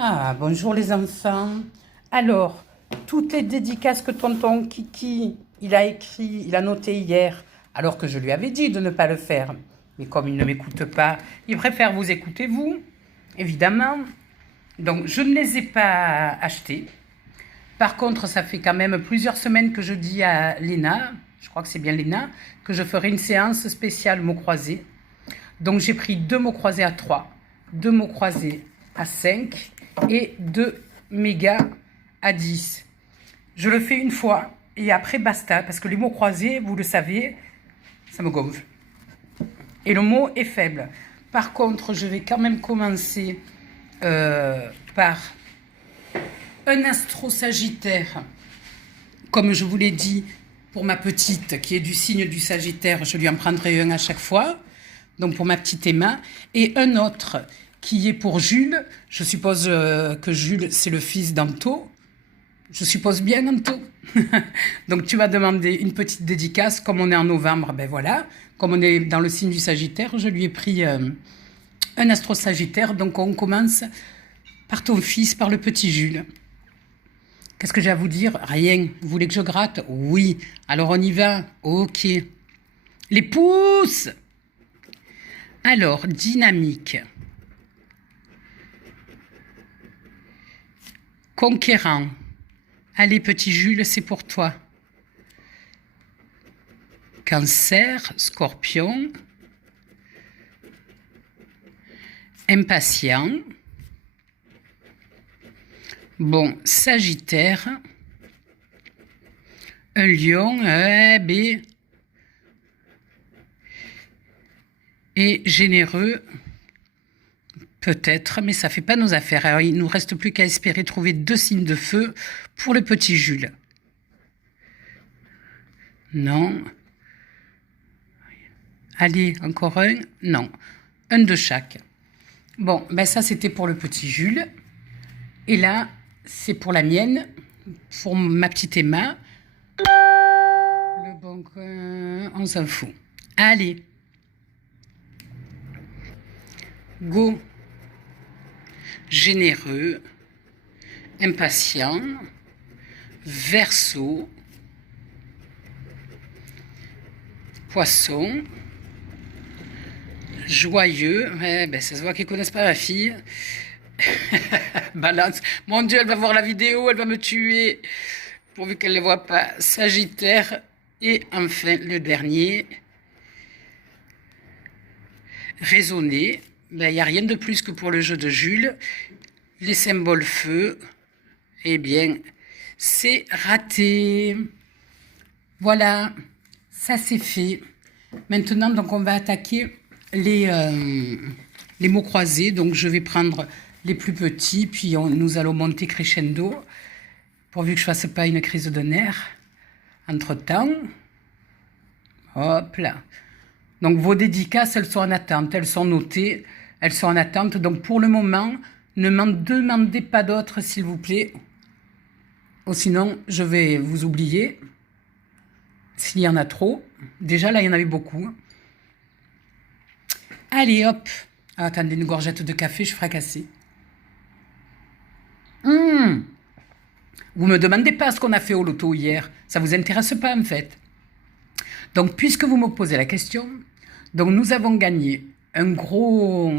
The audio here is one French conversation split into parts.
Ah, bonjour les enfants. Alors, toutes les dédicaces que tonton Kiki, il a écrit, il a noté hier, alors que je lui avais dit de ne pas le faire. Mais comme il ne m'écoute pas, il préfère vous écouter vous, évidemment. Donc, je ne les ai pas achetées. Par contre, ça fait quand même plusieurs semaines que je dis à Léna, je crois que c'est bien Léna, que je ferai une séance spéciale mots croisés. Donc, j'ai pris 2 mots croisés à 3, 2 mots croisés à 5 et 2 mégas à 10. Je le fais une fois et après basta, parce que les mots croisés, vous le savez, ça me gonfle. Et le mot est faible. Par contre, je vais quand même commencer par un astro-sagittaire. Comme je vous l'ai dit, pour ma petite qui est du signe du Sagittaire, je lui en prendrai un à chaque fois. Donc pour ma petite Emma. Et un autre qui est pour Jules. Je suppose que Jules, c'est le fils d'Anto. Je suppose bien, Anto. Donc tu vas demander une petite dédicace. Comme on est en novembre, ben voilà. Comme on est dans le signe du Sagittaire, je lui ai pris un astro-sagittaire. Donc on commence par ton fils, par le petit Jules. Qu'est-ce que j'ai à vous dire? Rien. Vous voulez que je gratte? Oui. Alors on y va? Ok. Les pouces! Alors, dynamique. Conquérant. Allez, petit Jules, c'est pour toi. Cancer, Scorpion. Impatient. Bon, Sagittaire. Un lion, B. Et généreux, peut-être, mais ça ne fait pas nos affaires. Alors, il ne nous reste plus qu'à espérer trouver 2 signes de feu pour le petit Jules. Non. Allez, encore un? Non. Un de chaque. Bon, ben ça, c'était pour le petit Jules. Et là, c'est pour la mienne, pour ma petite Emma. Le bon coin, on s'en fout. Allez. Go. Généreux. Impatient. Verseau. Poisson. Joyeux. Ben, ça se voit qu'ils ne connaissent pas ma fille. Balance. Mon Dieu, elle va voir la vidéo, elle va me tuer. Pourvu qu'elle ne les voit pas. Sagittaire. Et enfin, le dernier. Raisonner. Ben, il n'y a rien de plus que pour le jeu de Jules. Les symboles feu. Eh bien, c'est raté. Voilà, ça c'est fait. Maintenant, donc, on va attaquer les mots croisés. Donc, je vais prendre les plus petits, puis nous allons monter crescendo, pourvu que je ne fasse pas une crise de nerfs. Entre-temps, hop là. Donc, vos dédicaces, elles sont en attente, elles sont notées, elles sont en attente. Donc, pour le moment, ne m'en demandez pas d'autres, s'il vous plaît. Ou sinon, je vais vous oublier. S'il y en a trop. Déjà, là, il y en avait beaucoup. Allez, hop. Ah, attendez, une gorgette de café, je fracasser. Vous me demandez pas ce qu'on a fait au loto hier. Ça vous intéresse pas, en fait. Donc, puisque vous me posez la question, donc nous avons gagné un gros,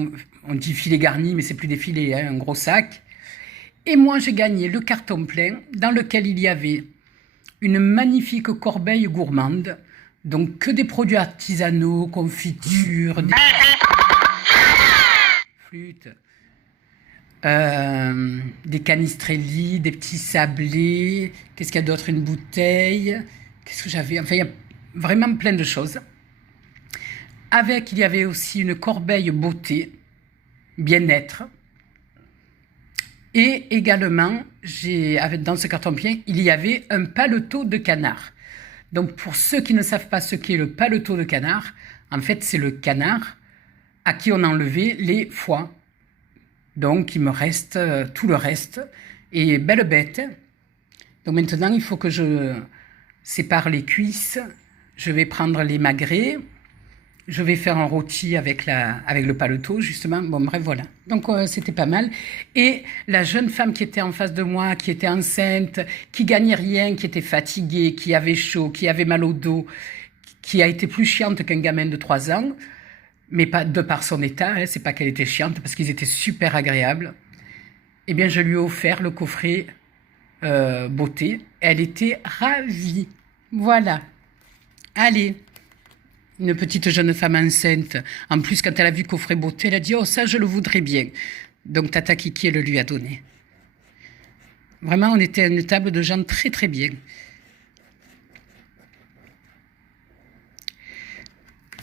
on dit filet garni, mais c'est plus des filets, hein, un gros sac. Et moi, j'ai gagné le carton plein dans lequel il y avait une magnifique corbeille gourmande. Donc, que des produits artisanaux, confitures, des flûtes, des canistrelli, des petits sablés. Qu'est-ce qu'il y a d'autre? Une bouteille. Qu'est-ce que j'avais? Enfin, il y a vraiment plein de choses. Avec, il y avait aussi une corbeille beauté, bien-être. Et également, dans ce carton plein, il y avait un paletot de canard. Donc, pour ceux qui ne savent pas ce qu'est le paletot de canard, en fait, c'est le canard à qui on a enlevé les foies. Donc, il me reste tout le reste. Et belle bête. Donc, maintenant, il faut que je sépare les cuisses. Je vais prendre les magrets. je vais faire un rôti avec le paletot, justement. Bon, bref, voilà. Donc, c'était pas mal. Et la jeune femme qui était en face de moi, qui était enceinte, qui gagnait rien, qui était fatiguée, qui avait chaud, qui avait mal au dos, qui a été plus chiante qu'un gamin de 3 ans, mais pas de par son état, hein, c'est pas qu'elle était chiante, parce qu'ils étaient super agréables. Eh bien, je lui ai offert le coffret beauté. Elle était ravie. Voilà. Allez. Une petite jeune femme enceinte. En plus, quand elle a vu coffret beauté, elle a dit « Oh, ça, je le voudrais bien ». Donc, Tata Kiki, elle le lui a donné. Vraiment, on était à une table de gens très, très bien.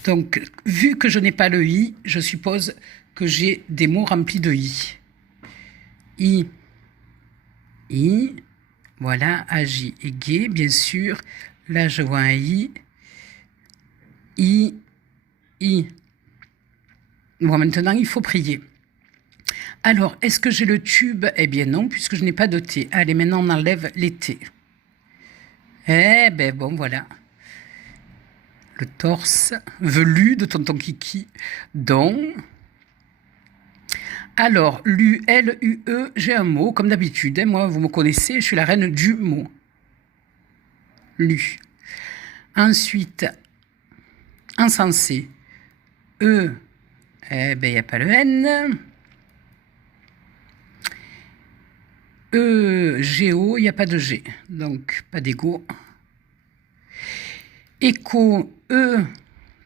Donc, vu que je n'ai pas le i, je suppose que j'ai des mots remplis de i. I, voilà, agi et gai, bien sûr. Là, je vois un i. Bon, maintenant, il faut prier. Alors, est-ce que j'ai le tube? Eh bien non, puisque je n'ai pas de T. Allez, maintenant, on enlève les T. Eh ben bon, voilà. Le torse velu de tonton Kiki. Donc, alors, l'U, L, U, E, j'ai un mot, comme d'habitude. Hein, moi, vous me connaissez, je suis la reine du mot. L'U. Ensuite, encensé. E, eh ben, il n'y a pas le N. Géo, il n'y a pas de G. Donc, pas d'égo. Écho, E,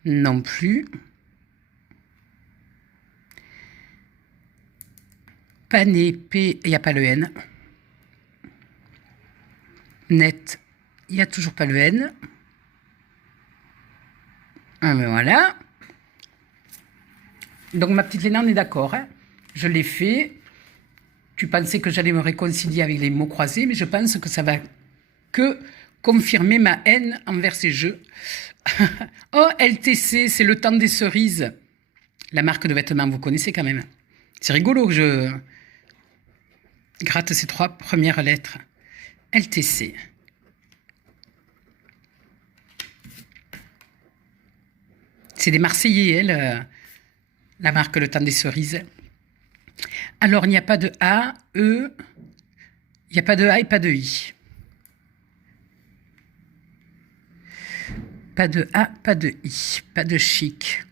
non plus. Pané, P, il n'y a pas le N. Net, il n'y a toujours pas le N. Ah, mais voilà. Donc, ma petite Léna, on est d'accord. Hein, je l'ai fait. Tu pensais que j'allais me réconcilier avec les mots croisés, mais je pense que ça va que confirmer ma haine envers ces jeux. Oh, LTC, c'est le temps des cerises. La marque de vêtements, vous connaissez quand même. C'est rigolo que je gratte ces 3 premières lettres. LTC. C'est des Marseillais, la marque Le Temps des Cerises. Alors, il n'y a pas de A, E, il n'y a pas de A et pas de I. Pas de A, pas de I, pas de chic.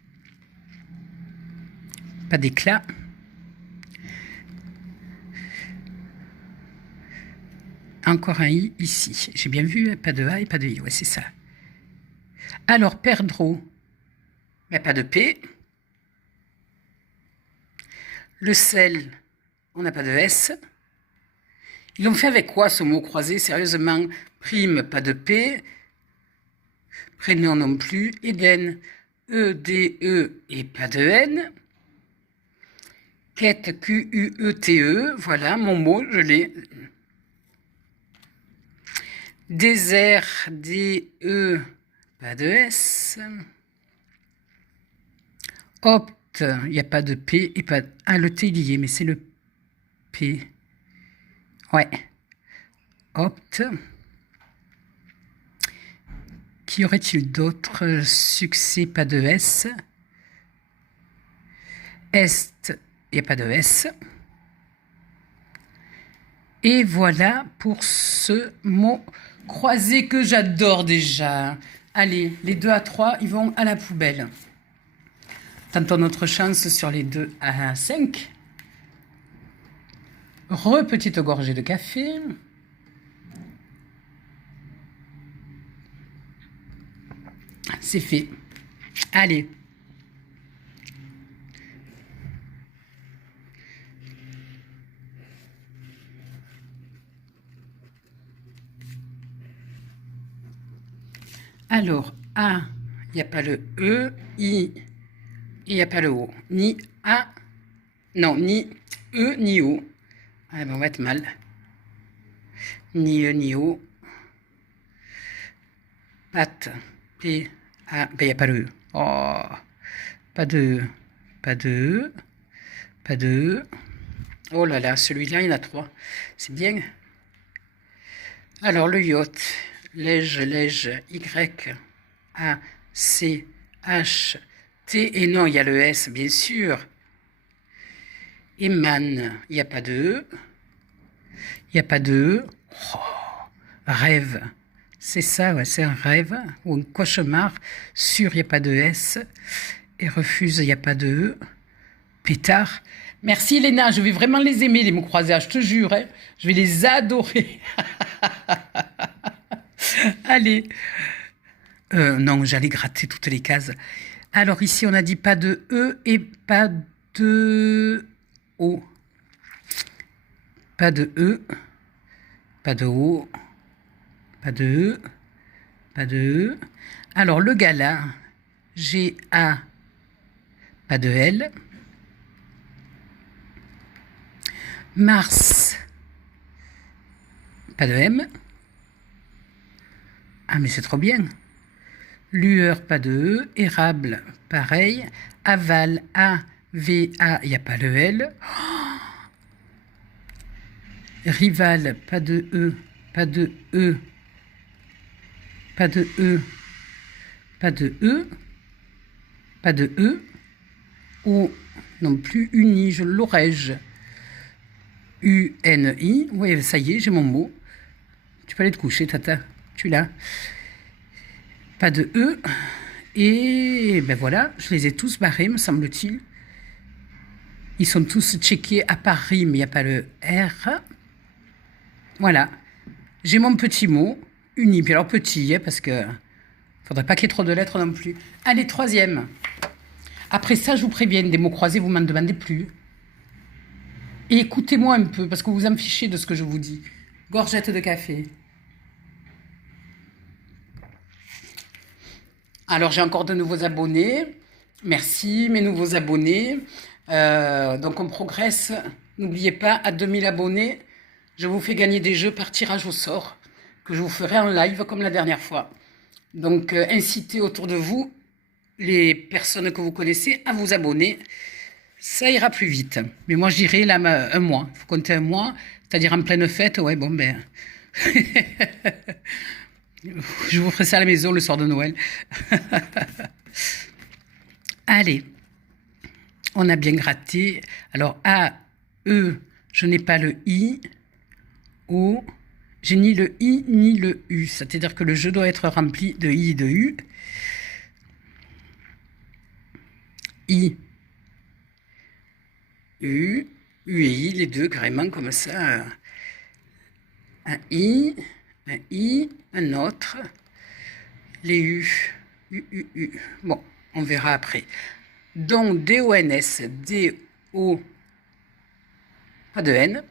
Pas d'éclat. Encore un I ici. J'ai bien vu, pas de A et pas de I. Ouais, c'est ça. Alors, perdreau. Mais pas de P. Le sel, on n'a pas de S. Ils l'ont fait avec quoi, ce mot croisé? Sérieusement, prime, pas de P. Prénom non plus. Eden, E-D-E et pas de N. Quête, Q-U-E-T-E. Voilà, mon mot, je l'ai. Désert, D-E, pas de S. Opte, il n'y a pas de P et pas... Ah, le T, il y est, mais c'est le P. Ouais. Opte. Qu'y aurait-il d'autre? Succès, pas de S. Est, il n'y a pas de S. Et voilà pour ce mot croisé que j'adore déjà. Allez, les 2 à 3, ils vont à la poubelle. Tentons notre chance sur les 2 à 5. Petite gorgée de café. C'est fait. Allez. Alors, A, il n'y a pas le E, I, il n'y a pas le O. Ni A, non, ni E, ni O. Ah, ben, on va être mal. Ni E, ni O. Pat, P, A, ben, il n'y a pas le E. Oh, pas de E, pas de E, pas de E. Oh là là, celui-là, il y en a 3. C'est bien. Alors, le yacht, lège, Y, A, C, H, T, et non, il y a le S, bien sûr. Eman, il n'y a pas de E. Il n'y a pas de E. Oh, rêve. C'est ça, ouais, c'est un rêve ou un cauchemar. Sûr, il n'y a pas de S. Et refuse, il n'y a pas de E. Pétard. Merci Léna, je vais vraiment les aimer, les mots croisés, je te jure. Hein. Je vais les adorer. Allez. Non, j'allais gratter toutes les cases. Alors ici, on a dit pas de E et pas de O. Pas de E, pas de O, pas de E, pas de E. Alors le gala, G-A, pas de L. Mars, pas de M. Ah mais c'est trop bien. Lueur, pas de E. Érable, pareil. Aval, A-V-A, il n'y a pas le L. Rival, pas de E, pas de E, pas de E, pas de E, pas de E. Ou non plus uni, je l'aurais-je. U-N-I, oui, ça y est, j'ai mon mot. Tu peux aller te coucher, tata, tu l'as. Pas de E. Et ben voilà, je les ai tous barrés, me semble-t-il. Ils sont tous checkés à Paris, mais il n'y a pas le R. Voilà. J'ai mon petit mot, uni. Puis alors petit, hein, parce que faudrait pas qu'il y ait trop de lettres non plus. Allez, troisième. Après ça, je vous préviens, des mots croisés, vous m'en demandez plus. Et écoutez-moi un peu, parce que vous en fichez de ce que je vous dis. Gorgette de café. Alors, j'ai encore de nouveaux abonnés. Merci, mes nouveaux abonnés. Donc, on progresse. N'oubliez pas, à 2000 abonnés, je vous fais gagner des jeux par tirage au sort, que je vous ferai en live comme la dernière fois. Donc, incitez autour de vous les personnes que vous connaissez à vous abonner. Ça ira plus vite. Mais moi, je dirais là, un mois. Il faut compter un mois, c'est-à-dire en pleine fête. Ouais, bon, ben... je vous ferai ça à la maison le soir de Noël. Allez, on a bien gratté. Alors, A, E, je n'ai pas le I. O, j'ai ni le I ni le U. C'est-à-dire que le jeu doit être rempli de I et de U. I, U, U et I, les deux carrément comme ça. Un I, un autre. Les U, U, U, U. Bon, on verra après. Donc, D-O-N-S, D-O, pas de N,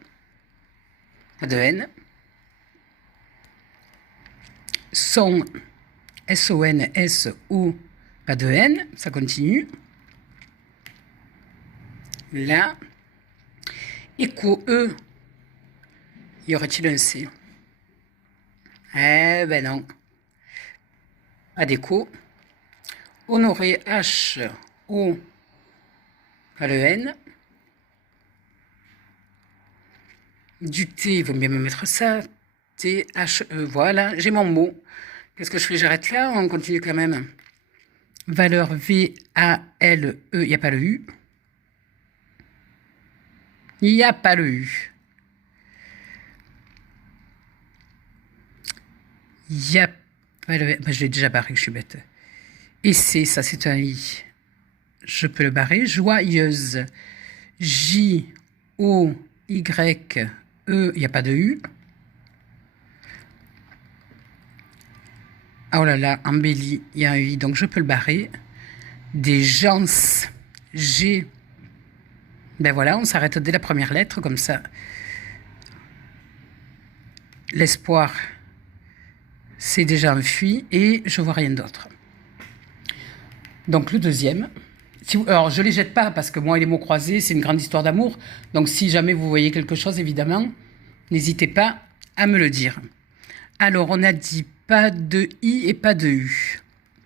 pas de N. Son, S-O-N-S-O, pas de N, ça continue. Là, écho, E, y aurait-il un C? Eh ben non. Pas d'écho. Honoré, H, O, pas le N. Du T, il vaut bien me mettre ça. T, H, E, voilà, j'ai mon mot. Qu'est-ce que je fais? J'arrête là ou on continue quand même? Valeur V, A, L, E, il n'y a pas le U. Il n'y a pas le U. Il n'y a pas le... Ben, je l'ai déjà barré, je suis bête. Et C, ça c'est un I. Je peux le barrer. Joyeuse. J, O, Y, E, il n'y a pas de U. Oh là là, embellie, il y a un I, donc je peux le barrer. Des gens, G. Ben voilà, on s'arrête dès la première lettre, comme ça. L'espoir, c'est déjà enfui, et je vois rien d'autre. Donc le deuxième. Alors, je ne les jette pas, parce que moi et les mots croisés, c'est une grande histoire d'amour. Donc, si jamais vous voyez quelque chose, évidemment, n'hésitez pas à me le dire. Alors, on a dit pas de I et pas de U.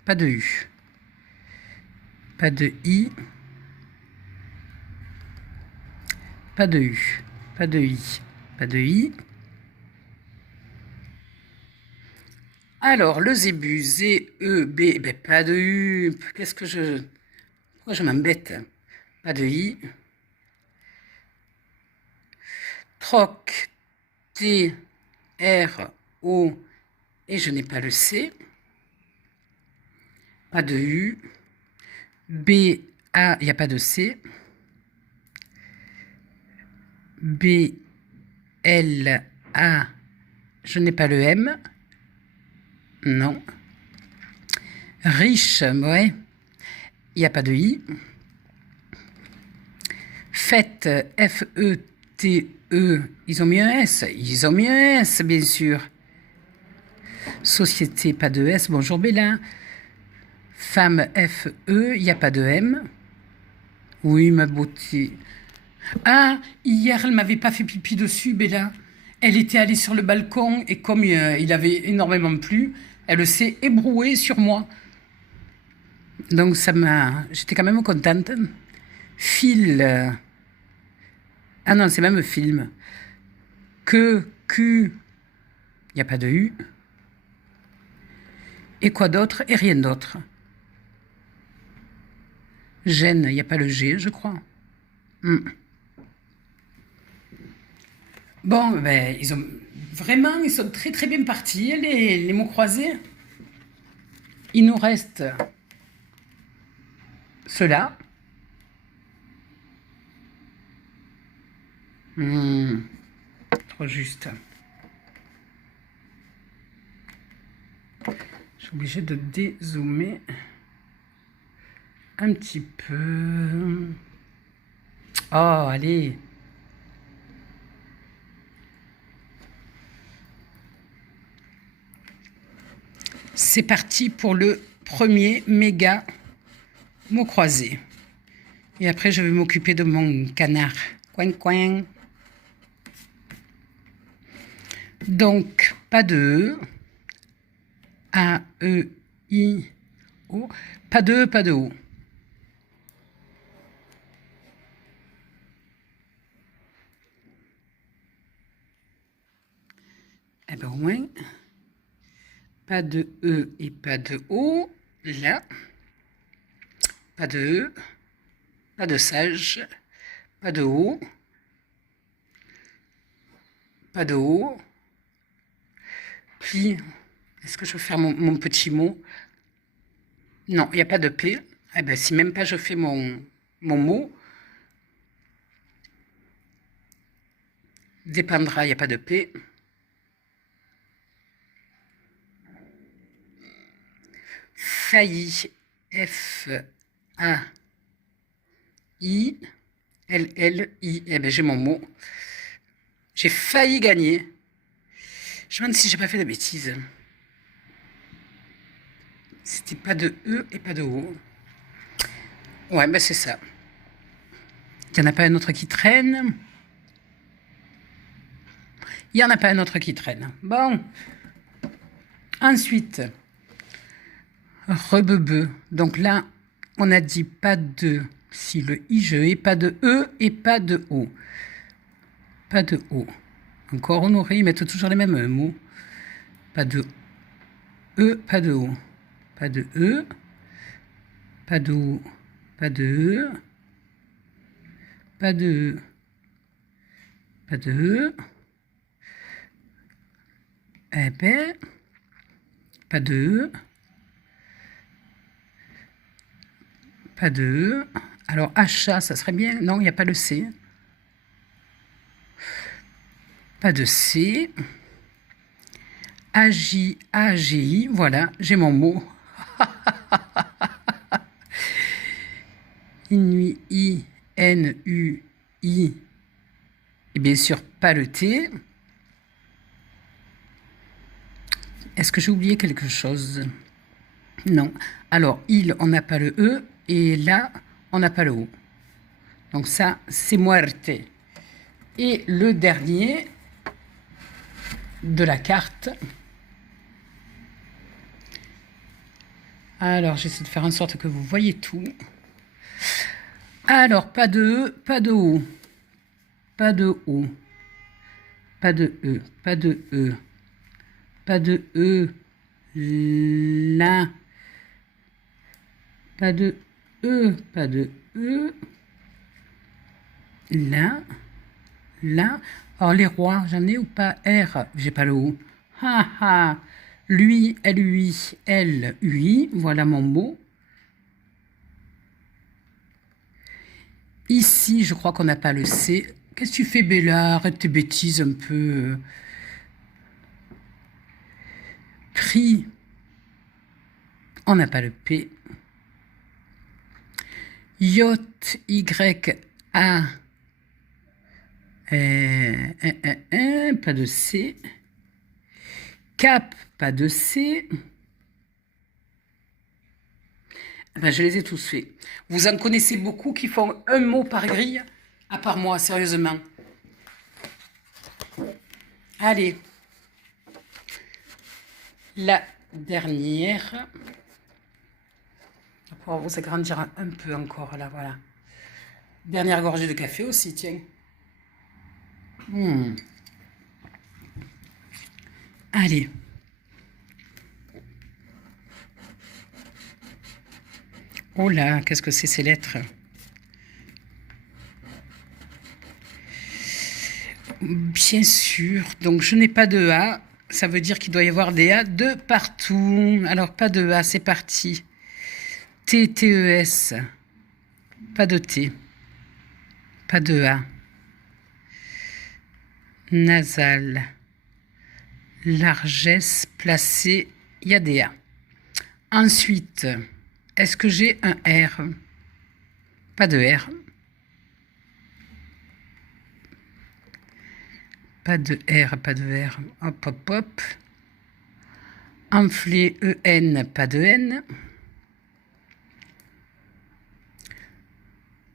Pas de U. Pas de I. Pas de U. Pas de I. Pas de I. Alors, le zébu, Z, E, B, ben, pas de U. Qu'est-ce que je... Pourquoi je m'embête? Pas de I. Troc, T, R, O, et je n'ai pas le C. Pas de U. B, A, il n'y a pas de C. B, L, A, je n'ai pas le M. Non. Riche, ouais. Il n'y a pas de I. Fête, F-E-T-E, ils ont mis un S. Ils ont mis un S, bien sûr. Société, pas de S. Bonjour Bella. Femme, F-E, il n'y a pas de M. Oui, ma beauté. Ah, hier, elle m'avait pas fait pipi dessus, Bella. Elle était allée sur le balcon et comme il avait énormément plu, elle s'est ébrouée sur moi. Donc ça m'a... J'étais quand même contente. Fil... Ah non, c'est même film. Que, Q... Il n'y a pas de U. Et quoi d'autre? Et rien d'autre. Gêne, il n'y a pas le G, je crois. Bon, ben, ils sont très très bien partis, les mots croisés. Il nous reste cela. Trop juste. Je suis obligée de dézoomer un petit peu. Oh, allez. C'est parti pour le premier méga mot croisé. Et après, je vais m'occuper de mon canard. Coin, coin. Donc, pas de E. A, E, I, O. Pas de E, pas de O. Eh bien, au moins, pas de E et pas de O. Là. Pas de E. Pas de sage. Pas de O. Pas de O. Puis, est-ce que je vais faire mon petit mot? Non, il n'y a pas de P. Eh bien, si même pas je fais mon mot, dépendra, il n'y a pas de P. Failli, F-A-I, L-L-I. Eh bien, j'ai mon mot. J'ai failli gagner. Je me demande si j'ai pas fait de bêtises. C'était pas de E et pas de O. Ouais, ben c'est ça. Il n'y en a pas un autre qui traîne. Il n'y en a pas un autre qui traîne. Bon. Ensuite, rebebe. Donc là, on a dit pas de, si le I, je ai pas de E et pas de O. Pas de O. Encore honoré, ils mettent toujours les mêmes mots. Pas de E, pas de O. Pas de E, pas de O, pas de E, pas de E, pas de E. Eh ben, pas de E, pas de E. Alors, achat, ça serait bien. Non, il n'y a pas le C. Pas de C. AJ, AGI, voilà, j'ai mon mot. Inuit, I, N, U, I. Et bien sûr, pas le T. Est-ce que j'ai oublié quelque chose? Non. Alors, il, on n'a pas le E. Et là, on n'a pas le O. Donc ça, c'est muerte. Et le dernier de la carte. Alors, j'essaie de faire en sorte que vous voyez tout. Alors, pas de E, pas de O. Pas de O. Pas de E, pas de E. Pas de E. Là. Pas de E, pas de E. Là, là. Alors les rois, j'en ai ou pas? R, j'ai pas le O. Ha ha. Lui, lui, elle, lui. Voilà mon mot. Ici, je crois qu'on n'a pas le C. Qu'est-ce que tu fais, Bella? Arrête tes bêtises un peu. Prix, on n'a pas le P. Yacht, Y, A. Pas de C. Cap, pas de C. Ben, je les ai tous faits. Vous en connaissez beaucoup qui font un mot par grille, à part moi, sérieusement. Allez. La dernière. Pour vous agrandir un peu encore, là, voilà. Dernière gorgée de café aussi, tiens. Allez. Oh là, qu'est-ce que c'est ces lettres? Bien sûr. Donc, je n'ai pas de A. Ça veut dire qu'il doit y avoir des A de partout. Alors, pas de A, c'est parti. T, T-E-S. Pas de T. Pas de A. Nasal. Largesse, placée, il y a des A. Ensuite, est-ce que j'ai un R? Pas de R. Pas de R, pas de R. Hop, hop, hop. Enflé, EN, pas de N.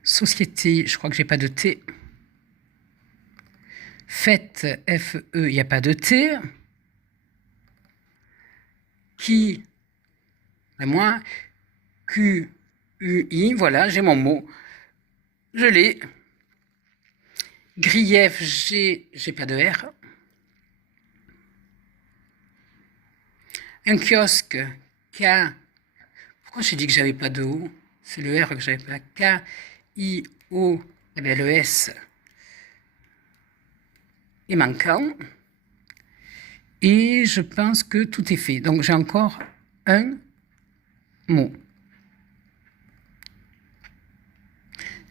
Société, je crois que j'ai pas de T. Fête, F-E, il n'y a pas de T. Qui, ben moi, Q, U, I, voilà, j'ai mon mot. Je l'ai. Grief, j'ai pas de R. Un kiosque, K. Pourquoi j'ai dit que j'avais pas de O? C'est le R que j'avais pas. K, I, O, eh bien le S est manquant. Et je pense que tout est fait. Donc j'ai encore un mot.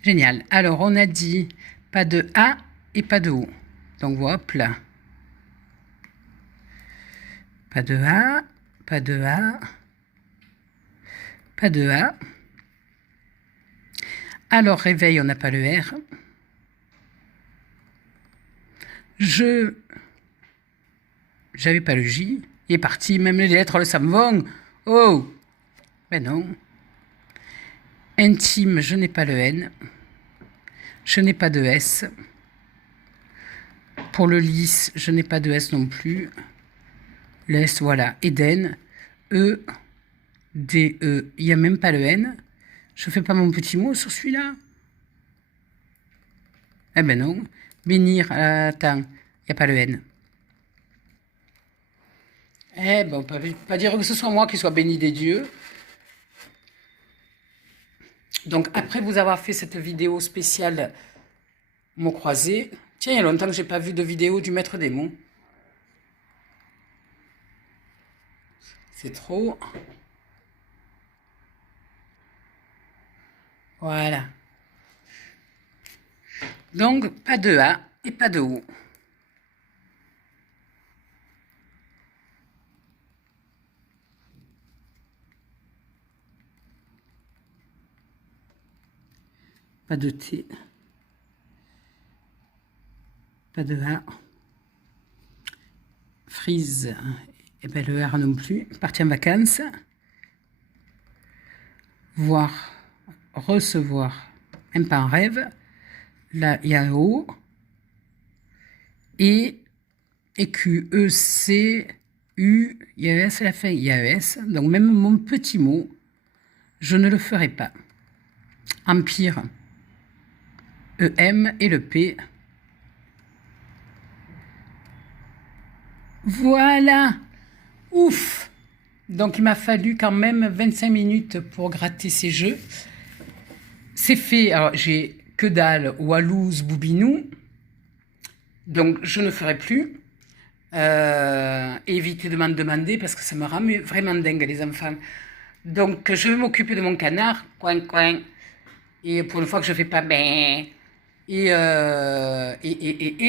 Génial. Alors on a dit pas de A et pas de O. Donc hop là. Pas de A, pas de A, pas de A. Alors réveil, on n'a pas le R. J'avais pas le J. Il est parti, même les lettres, ça me vont. Oh, ben non. Intime, je n'ai pas le N. Je n'ai pas de S. Pour le lisse, je n'ai pas de S non plus. Le S, voilà. Eden, E, D, E. Il n'y a même pas le N. Je fais pas mon petit mot sur celui-là. Eh ben non. Bénir, attends, il n'y a pas le N. Eh ben, on peut pas dire que ce soit moi qui soit béni des dieux. Donc, après vous avoir fait cette vidéo spéciale mots croisés, tiens, il y a longtemps que j'ai pas vu de vidéo du maître des mots. C'est trop. Voilà. Donc, pas de A et pas de O. Pas de T. Pas de A. Frise. Et bien le R non plus. Partir en vacances. Voir. Recevoir. Même pas en rêve. Là, il y a un O. Et Q, E, C, U, il y a S à la fin, il y a S. Donc même mon petit mot, je ne le ferai pas. Empire, EM et le P. Voilà. Ouf. Donc il m'a fallu quand même 25 minutes pour gratter ces jeux. C'est fait. Alors, j'ai que dalle, Wallouz, Boubinou. Donc, je ne ferai plus. Évitez de m'en demander parce que ça me rend vraiment dingue, les enfants. Donc, je vais m'occuper de mon canard. Coin, coin. Et pour une fois que je fais pas ben. Et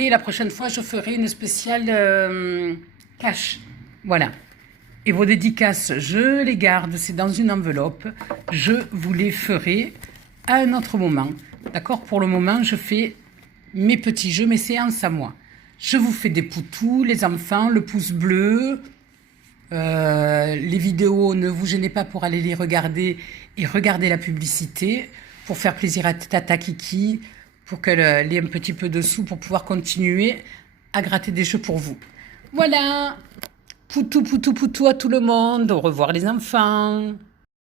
la prochaine fois, je ferai une spéciale cash. Voilà. Et vos dédicaces, je les garde, c'est dans une enveloppe. Je vous les ferai à un autre moment. D'accord? Pour le moment, je fais mes petits jeux, mes séances à moi. Je vous fais des poutous, les enfants, le pouce bleu. Les vidéos, ne vous gênez pas pour aller les regarder et regarder la publicité pour faire plaisir à Tata Kiki, pour qu'elle ait un petit peu de sous pour pouvoir continuer à gratter des jeux pour vous. Voilà! Poutou, poutou, poutou à tout le monde. Au revoir les enfants.